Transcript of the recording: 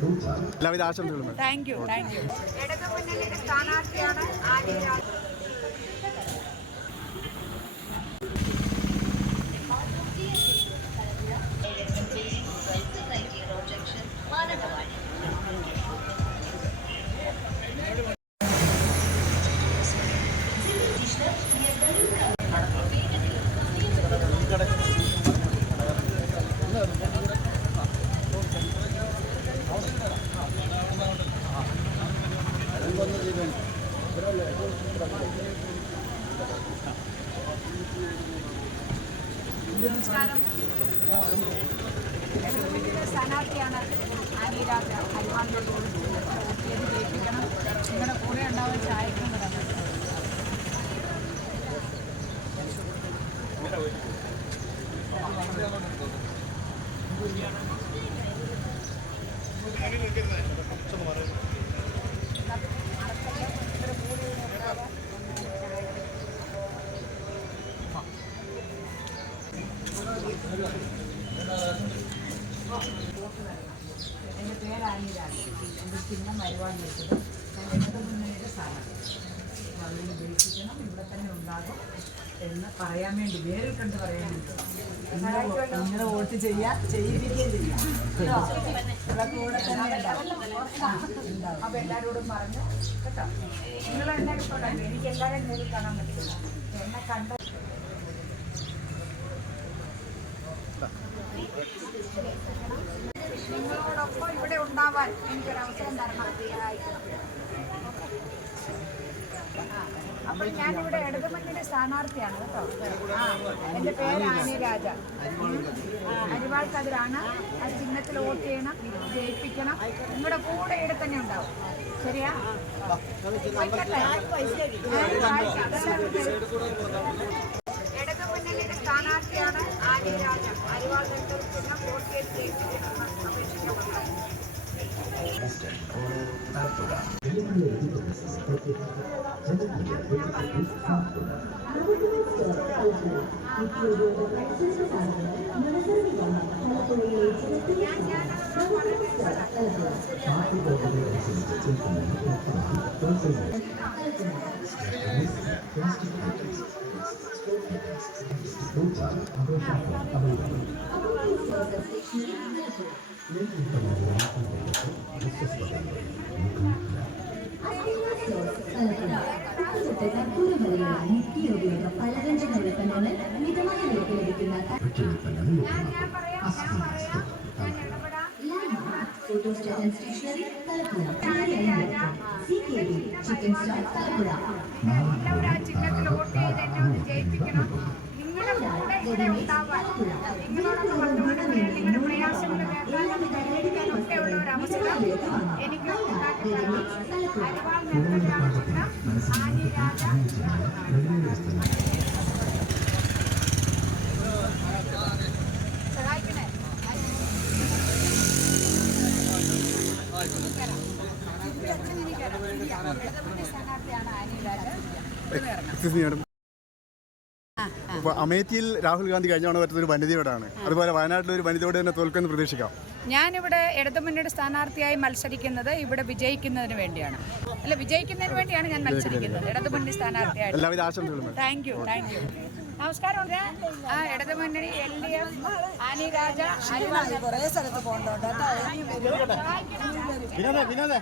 എല്ലാവിധ ആശംസകളും thank you thank you. സ്ഥാനാർത്ഥിയാണ് നമസ്കാരം. മുന്നണിയുടെ സ്ഥാനാർത്ഥിയാണ് ആര്യ രാജ വോട്ട് ചെയ്ത് ജയിപ്പിക്കണം നിങ്ങളുടെ കൂടെ ഉണ്ടാവുന്ന ചായക്കും കിടന്നു എന്റെ പേര് ആനിരാജ് എന്റെ ചിഹ്നം വരുവാൻ നിൽക്കുന്നത് ഞാൻ ഇടതു മുന്നണിയുടെ അപ്പോൾ അതിന് ഉപേക്ഷിക്കണം ഇവിടെ തന്നെ ഉണ്ടാകും എന്ന് പറയാൻ വേണ്ടി വേറിൽ കണ്ട് പറയാൻ വേണ്ടി നിങ്ങൾ വോട്ട് ചെയ്യാ ചെയ്യിപ്പിക്കുകയും ചെയ്യാം? ഇവിടെ കൂടെ തന്നെ ഉണ്ടാവും. ഉണ്ടാവും. എല്ലാവരോടും പറഞ്ഞു കേട്ടോ നിങ്ങൾ എന്നെ എനിക്ക് എല്ലാവരും കാണാൻ പറ്റില്ല എന്നെ കണ്ട നിങ്ങളോടൊപ്പം ഇവിടെ ഉണ്ടാവാൻ എനിക്കൊരവസരം തരണം. അപ്പോൾ ഞാനിവിടെ ഇടതുമുന്നണി സ്ഥാനാർത്ഥിയാണ് കേട്ടോ. ആ എന്റെ പേര് ആനി രാജ. അരിവാൾ കതിരാണ്. ആ ചിഹ്നത്തിൽ വോട്ട് ചെയ്യണം ജയിപ്പിക്കണം. നിങ്ങളുടെ കൂടെ ഇവിടെ തന്നെ ഉണ്ടാവും. ശരിയാ? ഇടതുമുന്നണിയുടെ സ്ഥാനാർത്ഥിയാണ് ആര്യ രാജ അപേക്ഷിക്കപ്പെട്ടത് പലവ്യഞ്ജന ഉൽപ്പന്നങ്ങൾ മിതമായ നിരക്കിൽ ലഭിക്കുന്ന സ്റ്റേഷനറി ചിക്കൻ സ്റ്റാർ തലപ്പുഴ ചിഹ്നത്തിൽ വോട്ട് ചെയ്ത് ജയിപ്പിക്കണം നിങ്ങളുടെ കൂടെ ഇവിടെ ഉണ്ടാവാൻ നിങ്ങളോടൊന്ന് വർത്തമാനം പറയാൻ നിങ്ങളുടെ പ്രയാസങ്ങൾ കേൾക്കാൻ എനിക്കൊക്കെ ഉള്ള ഒരു അവസരം എനിക്ക് ഉണ്ടാക്കി തരണം അരിവാൾ നെട്ടൂരാണ് ചിഹ്നം ആനി രാജ സഹായിക്കണേ മാഡം ഇപ്പോൾ അമേത്തിയിൽ രാഹുൽ ഗാന്ധി കഴിഞ്ഞ തവണ പറ്റുന്ന ഒരു വനിതയോടാണ്. അതുപോലെ വയനാട്ടിൽ ഒരു വനിതയോട് തന്നെ തോൽക്കുമെന്ന് പ്രതീക്ഷിക്കാം. ഞാനിവിടെ മുന്നണി സ്ഥാനാർത്ഥിയായി മത്സരിക്കുന്നത് ഇവിടെ വിജയിക്കുന്നതിന് വേണ്ടിയാണ്. അല്ല വിജയിക്കുന്നതിന് വേണ്ടിയാണ് ഞാൻ മത്സരിക്കുന്നത്. ഇടതുമുന്നണി സ്ഥാനാർത്ഥിയായിട്ട്. എല്ലാവിധ ആശംസകളും താങ്ക് യു താങ്ക് യു നമസ്കാരം. ആ ഇടതുമുന്നണി L D F Annie Raja കുറേ സ്ഥലത്ത് പോകണ്ടോ? കേട്ടോ വിനോദേ വിനോദേ.